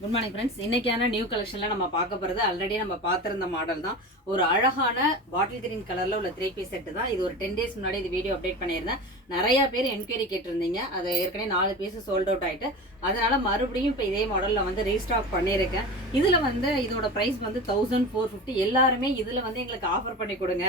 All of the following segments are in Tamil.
Good morning friends. இன்னைக்கான நியூ கலெக்ஷன்ல நம்ம பார்க்க போறது ஆல்ரெடி நம்ம பார்த்திருந்த மாடல் தான். ஒரு அழகான பாட்டில் கிரீன் கலர்ல உள்ள 3 பீஸ் செட் தான். இது ஒரு 10 டேஸ் முன்னாடி இது வீடியோ அப்டேட் பண்ணியிருந்தேன். நிறைய பேர் என்கொயரி கேட்டிருந்தீங்க. அது ஏற்கனவே 4 பீஸ் சோல்ட் அவுட் ஆயிட்டு, அதனால மறுபடியும் இப்போ இதே மாடல்ல வந்து ரீஸ்டாக் பண்ணியிருக்கேன். இதுல வந்து இதோட பிரைஸ் வந்து 1450. எல்லாருமே இதுல வந்து எங்களுக்கு ஆஃபர் பண்ணி கொடுங்க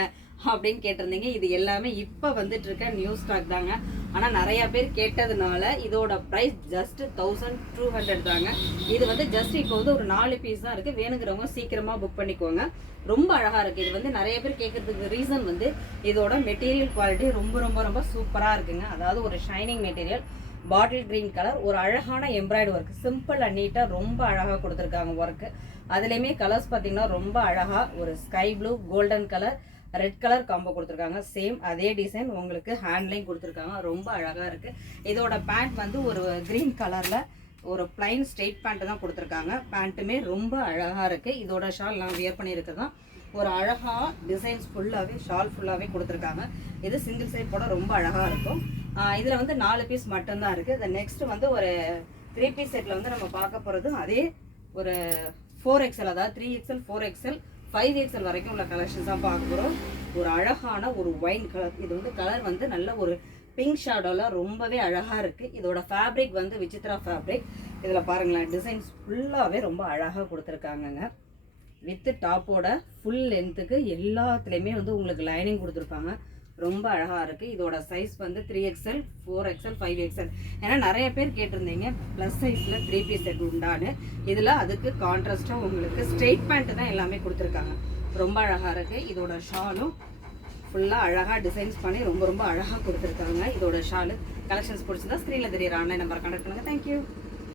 அப்படின்னு கேட்டிருந்தீங்க. இது எல்லாமே இப்போ வந்துட்டு இருக்க நியூ ஸ்டாக் தாங்க. ஆனால் நிறைய பேர் கேட்டதுனால இதோட ப்ரைஸ் ஜஸ்ட் 1200 தாங்க. இது வந்து ஜஸ்ட் இப்போ வந்து ஒரு 4 பீஸ் தான் இருக்குது. வேணுங்கிறவங்க சீக்கிரமாக புக் பண்ணிக்கோங்க. ரொம்ப அழகாக இருக்குது. இது வந்து நிறைய பேர் கேட்கறதுக்கு ரீசன் வந்து இதோட மெட்டீரியல் குவாலிட்டி ரொம்ப ரொம்ப ரொம்ப சூப்பராக இருக்குங்க. அதாவது ஒரு shining material, bottle green colour, ஒரு அழகான எம்ப்ராய்டரி ஒர்க், சிம்பிள் அண்ட் நீட்டாக ரொம்ப அழகாக கொடுத்துருக்காங்க ஒர்க்கு. அதுலேயுமே கலர்ஸ் பார்த்தீங்கன்னா ரொம்ப அழகாக ஒரு sky blue, golden colour, red colour combo கொடுத்துருக்காங்க. சேம் அதே டிசைன் உங்களுக்கு ஹேண்ட்லையும் கொடுத்துருக்காங்க. ரொம்ப அழகாக இருக்குது. இதோட பேண்ட் வந்து ஒரு க்ரீன் கலரில் ஒரு பிளைன் ஸ்ட்ரெயிட் பேண்ட்டு தான் கொடுத்துருக்காங்க. பேண்ட்டுமே ரொம்ப அழகாக இருக்குது. இதோட ஷால் நான் வியர் பண்ணியிருக்கிறது தான். ஒரு அழகாக டிசைன்ஸ் ஃபுல்லாகவே ஷால் ஃபுல்லாகவே கொடுத்துருக்காங்க. இது சிங்கிள் சைட் போட ரொம்ப அழகாக இருக்கும். இதில் வந்து 4 பீஸ் மட்டும்தான் இருக்குது. இந்த நெக்ஸ்ட் வந்து ஒரு 3 பீஸ் செட்டில் வந்து நம்ம பார்க்க போகிறது அதே ஒரு 4XL, அதாவது 3XL, 4XL, 5XL வரைக்கும் உள்ள கலெக்ஷன்ஸ் தான் பார்க்க போகிறோம். ஒரு அழகான ஒரு ஒயின் கலர். இது வந்து கலர் வந்து நல்ல ஒரு பிங்க் ஷேடோவில் ரொம்பவே அழகாக இருக்குது. இதோட ஃபேப்ரிக் வந்து விசித்ரா ஃபேப்ரிக். இதில் பாருங்களேன், டிசைன்ஸ் ஃபுல்லாகவே ரொம்ப அழகாக கொடுத்துருக்காங்கங்க. வித்து டாப்போட ஃபுல் லென்த்துக்கு எல்லாத்துலேயுமே வந்து உங்களுக்கு லைனிங் கொடுத்துருப்பாங்க. ரொம்ப அழகாக இருக்குது. இதோட சைஸ் வந்து 3XL, 4XL, 5XL. ஏன்னா நிறைய பேர் கேட்டிருந்தீங்க ப்ளஸ் சைஸில் 3 பீஸ் செட் உண்டான்னு. இதில் அதுக்கு கான்ட்ராஸ்ட்டாக உங்களுக்கு ஸ்ட்ரெயிட் பேண்ட்டு தான் எல்லாமே கொடுத்துருக்காங்க. ரொம்ப அழகாக இருக்குது. இதோட ஷாலும் ஃபுல்லாக அழகாக டிசைன்ஸ் பண்ணி ரொம்ப ரொம்ப அழகாக கொடுத்துருக்காங்க. இதோட ஷாலு கலெக்ஷன்ஸ் பிடிச்சதா ஸ்க்ரீனில் தெரியுற ஆன்லைன் நம்பரை கான்டாக்ட் பண்ணுங்கள். தேங்க்யூ.